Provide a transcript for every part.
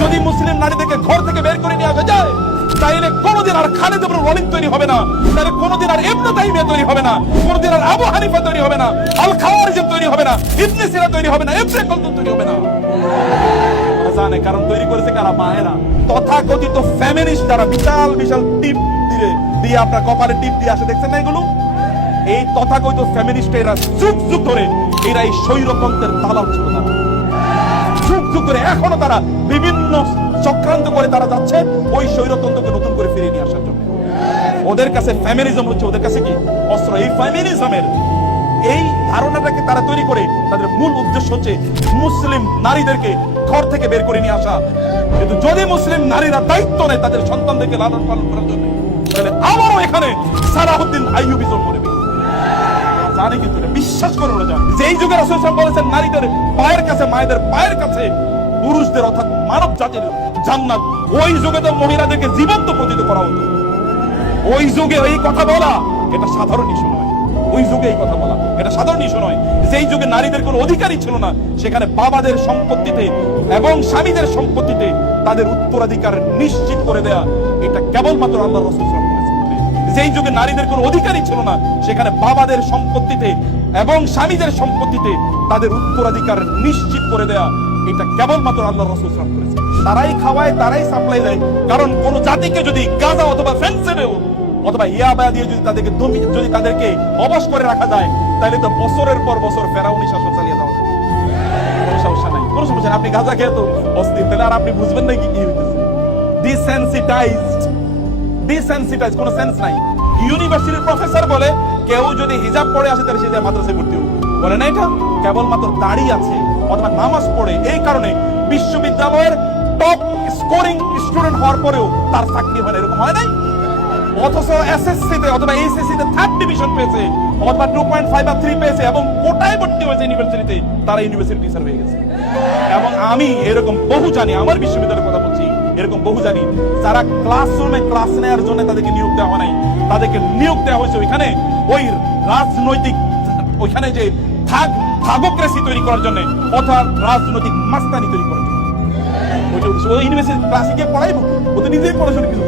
যদি মুসলিম নারীদেরকে ঘর থেকে বের করে নিয়ে আসা যায়, তাইলে কোনোদিন আর খালেদ ইবনে ওয়ালিদ তৈরি হবে না। তাহলে কোনোদিন আর ইবনে তাইমিয়া তৈরি হবে না। কোনোদিন আর আবু হানিফা তৈরি হবে না। আল খাওয়ারিজম তৈরি হবে না। ইবনে সিনা তৈরি হবে না। ইবনে খালদুন তৈরি হবে না। জানে, কারণ তৈরি করেছে কারা? মায়েরা। তথাকথিত ফ্যামিলিস্ট যারা বিশাল বিশাল টিপ দিয়ে দিয়ে আপনার কপালে টিপ দিয়ে আসে, দেখছেন না এগুলো? এই তথাকথিত ফ্যামিলিস্ট এরা যুগ যুগ ধরে এরা এই স্বৈরতন্ত্রের দালাল ছিল তারা। যুগ ধরে এখনও তারা বিভিন্ন চক্রান্ত করে তারা যাচ্ছে ওই স্বৈরতন্ত্রকে নতুন করে ফিরিয়ে নিয়ে আসার জন্য। ওদের কাছে ফ্যামিলিজম হচ্ছে, ওদের কাছে কি? অস্ত্র। এই ফ্যামিলিজমের এই ধারণাটাকে তারা তৈরি করে তাদের মূল উদ্দেশ্য হচ্ছে মুসলিম নারীদেরকে ঘর থেকে বের করে নিয়ে আসা। কিন্তু যদি মুসলিম নারীরা দায়িত্ব নেয় তাদের সন্তানদেরকে লালন পালন করার জন্য, তাহলে আমারও এখানে সালাহুদ্দিন আইয়ুবি জন্ম নেবে। কিন্তু বিশ্বাস করে ওরা যেই যুগে রাসূল সাল্লাল্লাহু বলেছেন নারীদের পায়ের কাছে, মায়েদের পায়ের কাছে, পুরুষদের অর্থাৎ মানব জাতির জান্নাত, ওই যুগে তো মহিলাদেরকে জীবন্ত পতিত করা হতো। ওই যুগে এই কথা বলা, এটা সাধারণ ইস্যু নয়। ওই যুগে এই কথা বলা, এটা সাধারণ ইস্যু নয়। যেই যুগে নারীদের কোনো অধিকারই ছিল না, সেখানে বাবাদের সম্পত্তিতে এবং স্বামীদের সম্পত্তিতে তাদের উত্তরাধিকার নিশ্চিত করে দেয়া, এটা কেবলমাত্র আল্লাহ রসুল যেই যুগে নারীদের কোনো অধিকারই ছিল না, সেখানে বাবাদের সম্পত্তিতে এবং স্বামীদের সম্পত্তিতে তাদের উত্তরাধিকার নিশ্চিত করে দেয়া এটা কেবলমাত্র আল্লাহ রসুল করেছেন। তারাই খাওয়ায়, তারাই সাপ্লাই দেয়। কারণ কোন জাতিকে যদি গাঁজা অথবা ফেন্সেনেও অথবা ইয়াবা দিয়ে যদি তাদেরকে দমি যদি তাদেরকে অবশ করে রাখা যায়, তাহলে তো বছরের পর বছর ফেরাউনি শাসন চালিয়ে যাওয়া কোনো সমস্যা নাই। কোনো সমস্যা আপনি গাঁজা খেয়ে তো তাহলে আর আপনি বুঝবেন না কি হইতেছে। ডিসেন্সিটাইজড ডিসেন্সিটাইজ কোনো সেন্স নাই। ইউনিভার্সিটির প্রফেসর বলে, কেউ যদি হিজাব পড়ে আসে, তাহলে সে যায় মাদ্রাসায় ভর্তি হোক বলে না এটা? কেবলমাত্র দাড়ি আছে, অথবা নামাজ পড়ে, এই কারণে বিশ্ববিদ্যালয়ের টপ স্কোরিং স্টুডেন্ট হওয়ার পরেও তার চাকরি হয় এরকম হয় নাই? অথচ এসএসসি তে অথবা এইচএসসি তে থার্ড ডিভিশন পেয়েছে, অথবা টু পয়েন্ট ফাইভ বা থ্রি পেয়েছে, এবং কোটায় ভর্তি হয়েছে ইউনিভার্সিটিতে তারা ইউনিভার্সিটি টিচার হয়ে গেছে। এবং আমি এরকম বহু জানি, আমার বিশ্ববিদ্যালয়ের কথা বলছি। এরকম বহু জানি যারা ক্লাসরুমে ক্লাস নেওয়ার জন্য তাদেরকে নিয়োগ দেওয়া নাই। তাদেরকে নিয়োগ দেওয়া হয়েছে ওইখানে, ওই রাজনৈতিক, ওইখানে যে থাক থাগোক্রেসি তৈরি করার জন্য অথবা রাজনৈতিক মাস্তানি তৈরি করার জন্য। ওইটা উদ্দেশ্য। ও ইউনিভার্সিটি ক্লাসে গিয়ে পড়াইবো? ও তো নিজেই পড়াশোনা কিছু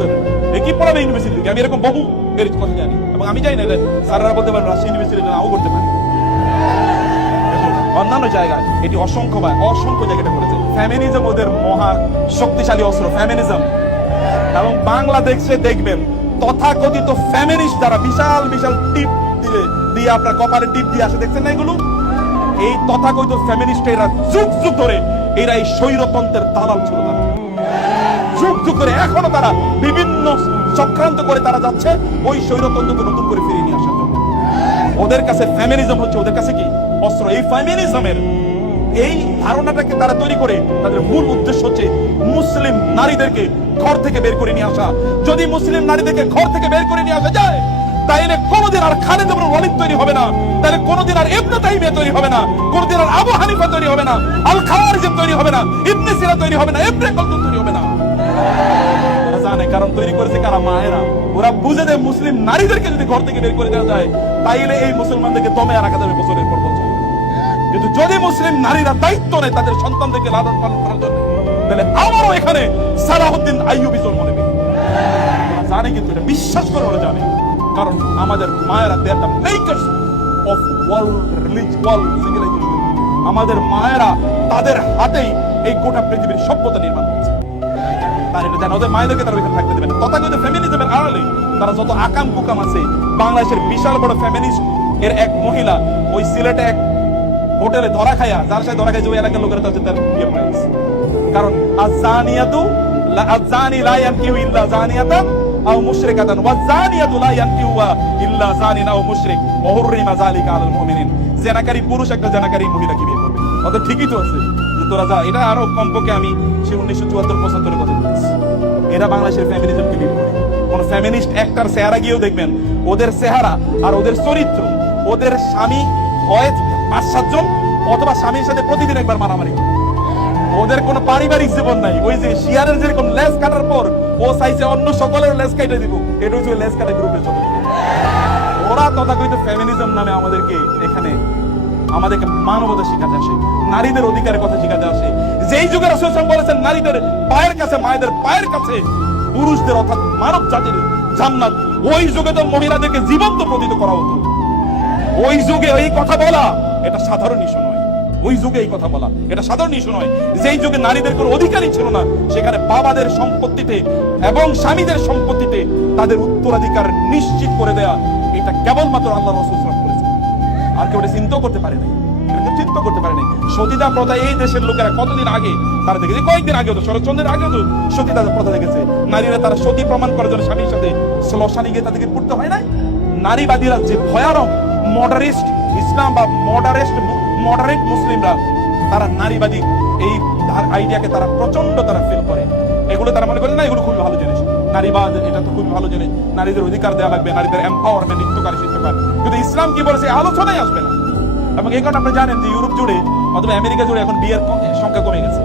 এ কি পড়াবে ইউনিভার্সিটি আমি এরকম বহু এর কথা জানি। এবং আমি জানি না স্যাররা বলতে পারেন রাজশাহী ইউনিভার্সিটি নাও করতে পারে। অন্যান্য জায়গায় এটি অসংখ্য বা অসংখ্য জায়গাটা করেছে ফ্যামিনিজম ওদের মহা শক্তিশালী অস্ত্র ফ্যামিনিজম এবং বাংলাদেশে দেখবেন, তথাকথিত ফ্যামিনিস্ট যারা বিশাল বিশাল টিপ দিয়ে দিয়ে আপনার কপালে টিপ দিয়ে আসে, দেখছেন না এগুলো? এই তথাকথিত ফ্যামিনিস্ট এরা যুগ যুগ ধরে এরা এই স্বৈরতন্ত্রের দালাল ছিল তারা। যুগ যুগ করে এখনও তারা বিভিন্ন চক্রান্ত করে তারা যাচ্ছে ওই স্বৈরতন্ত্রকে নতুন করে ফিরিয়ে নিয়ে আসার জন্য। ওদের কাছে ফ্যামিলিজম হচ্ছে, ওদের কাছে কি? অস্ত্র। এই ফ্যামিলিজমের এই ধারণাটাকে তারা তৈরি করে তাদের মূল উদ্দেশ্য হচ্ছে মুসলিম নারীদেরকে ঘর থেকে বের করে নিয়ে আসা। যদি মুসলিম নারীদেরকে ঘর থেকে বের করে নিয়ে আসা যায়, তাইলে কোনোদিন আর খালেদ ওয়ালিদ তৈরি হবে না। তাহলে কোনোদিন আর ইবনে তাইমিয়া তৈরি হবে না। কোনোদিন আর আবু হানিফা তৈরি হবে না। আল তৈরি হবে না। ইবনে সিনা তৈরি হবে না। ইবনে তৈরি হবে না। জানে কারণ তৈরি করেছে কারা? মায়েরা। ওরা বুঝে দেয় মুসলিম নারীদেরকে যদি ঘর থেকে বের করে দেওয়া যায়, তাইলে এই মুসলমানদেরকে দমে রাখা যাবে বছরের পর বছর। কিন্তু যদি মুসলিম নারীরা দায়িত্ব নেয় তাদের সন্তানদেরকে লালন পালন করার জন্য, তাহলে আমারও এখানে সালাহুদ্দিন আইয়ুবি জন্ম নেবে। জানে কিন্তু এটা, বিশ্বাস করে ওরা জানে। কারণ আমাদের মায়েরা they of world release world civilisation আমাদের মায়েরা তাদের হাতেই এই গোটা পৃথিবীর সভ্যতা নির্মাণ করেছে। তার এটা জানা ওদের মায়েদেরকে তারা ওইখানে থাকতে দেবে না। তথাকথিত আড়ালে তারা যত আকাম কুকাম আছে, বাংলাদেশের বিশাল বড় ফেমিনিস্ট এর এক মহিলা ওই সিলেটে এক হোটেলে ধরা খায়া যার সাথে ধরা খাইছে ওই এলাকার লোকেরা তাদের তার বিয়ে পড়ে গেছে। কারণ, আজানিয়াতু আজানি লা ইয়ানকিহু ইল্লা জানিয়াতান আও মুশরিকাতান ওয়া জানিয়াতু লা ইয়ানকিহু ইল্লা জানিন আও মুশরিক। ওয়া হুররিমা যালিকা আলাল মুমিনিন। জেনাকারী পুরুষ একটা জেনাকারী মহিলাকে বিয়ে করবে? অত ঠিকই তো আছে যে তোরা যা এটা আরও কমপক্ষে আমি সে উনিশশো চুয়াত্তর, পঁচাত্তরের কথা বলছি। এরা বাংলাদেশের ফ্যামিলিজমকে লিড করে। কোন ফ্যামিলিস্ট একটার চেহারা গিয়েও দেখবেন, ওদের চেহারা আর ওদের চরিত্র, ওদের স্বামী হয় পাঁচ সাতজন অথবা স্বামীর সাথে প্রতিদিন একবার মারামারি ওদের কোনো পারিবারিক জীবন নাই। ওই যে শিয়ারের যেরকম লেজ কাটার পর ও চাইছে অন্য সকলের লেজ কাটে দিব এটা হচ্ছে লেজ কাটা গ্রুপের সদস্য ওরা তথাকথিত ফেমিনিজম নামে আমাদেরকে এখানে আমাদেরকে মানবতা শিখাতে আসে, নারীদের অধিকারের কথা শিখাতে আসে। যেই যুগে রাসূল সাল্লাল্লাহু আলাইহি ওয়াসাল্লাম বলেছেন নারীদের পায়ের কাছে, মায়েদের পায়ের কাছে, পুরুষদের অর্থাৎ মানব জাতির জান্নাত, ওই যুগে তো মহিলাদেরকে জীবন্ত প্রতীত করা হতো। ওই যুগে এই কথা বলা এটা সাধারণ ইস্যু নয়। ওই যুগে এই কথা বলা। এটা সাধারণ ইস্যু নয়। যেই যুগে নারীদের কোনো অধিকারই ছিল না, সেখানে বাবাদের সম্পত্তিতে এবং স্বামীদের সম্পত্তিতে তাদের উত্তরাধিকার নিশ্চিত করে দেয়া এটা কেবলমাত্র আল্লাহ রসুল করেছেন। আর কেউ এটা চিন্তাও করতে পারে চিন্তা করতে পারে সতীদা প্রথা এই দেশের লোকেরা কতদিন আগে, তারা দেখেছে কয়েকদিন আগে তো, শরৎচন্দ্রের আগে তো সতীদা প্রথা দেখেছে। নারীরা তারা সতী প্রমাণ করার জন্য স্বামীর সাথে গিয়ে তাদেরকে পড়তে হয় নাই? নারীবাদীরা যে ভয়ানক মডারিস্ট ইসলাম বা মডারেস্ট মডারেট মুসলিমরা তারা নারীবাদী এই আইডিয়াকে তারা প্রচণ্ড তারা ফিল করে। এগুলো তারা মনে করে না, এগুলো খুবই ভালো জিনিস। নারীবাদ, এটা তো খুবই ভালো জিনিস। নারীদের অধিকার দেওয়া লাগবে, নারীদের এম্পাওয়ারমেন্ট নিত্যকারী শিক্ষাকার কিন্তু ইসলাম কি বলেছে সে আলোচনায় আসবে না। এবং এই কারণে আপনি জানেন যে ইউরোপ জুড়ে, অথবা আমেরিকা জুড়ে এখন বিয়ের সংখ্যা কমে গেছে।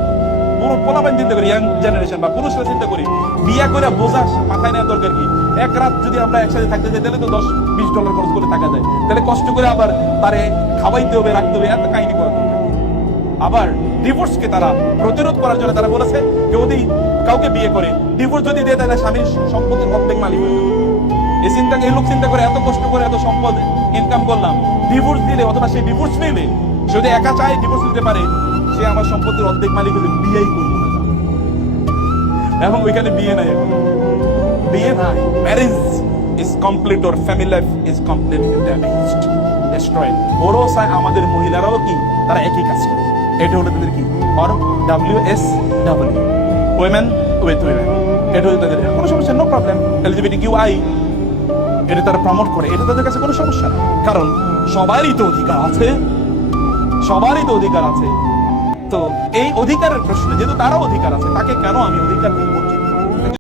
পোলাপান চিন্তা করি, ইয়াং জেনারেশন বা পুরুষরা চিন্তা করি। বিয়ে করে বোঝা মাথায় নেওয়ার দরকার কি? এক রাত যদি আমরা একসাথে থাকতে যাই তাহলে তো দশ বিশ ডলার খরচ করে থাকা যায়। তাহলে কষ্ট করে আবার তারে খাওয়াইতে হবে, রাখতে হবে, এত কাহিনী করা আবার ডিভোর্সকে তারা প্রতিরোধ করার জন্য তারা বলেছে যদি কাউকে বিয়ে করে ডিভোর্স যদি দিয়ে, তাহলে স্বামীর সম্পত্তির অর্ধেক মালিক হয়ে যাবে। এই চিন্তা, এই লোক চিন্তা করে এত কষ্ট করে এত সম্পদ ইনকাম করলাম। ডিভোর্স দিলে অথবা সে ডিভোর্স নিলে যদি একা চায় ডিভোর্স নিতে পারে সে আমার সম্পত্তির অর্ধেক মালিক হলে বিয়েই করব না। এবং ওইখানে বিয়ে নাই। বিয়ে নাই। Marriage is complete or family life is complete damaged destroyed ওরও চায় আমাদের মহিলারাও কি? তারা একই কাজ করে। এটা হলো তাদের কি? Or W S W women with women এটা হলো তাদের কোনো সমস্যা no problem LGBT Q I এটা তারা প্রমোট করে। এটা তাদের কাছে কোনো সমস্যা না। কারণ সবারই তো অধিকার আছে। সবারই তো অধিকার আছে। তো এই অধিকারের প্রশ্নে যেহেতু তারও অধিকার আছে তাকে কেন আমি অধিকার দিব?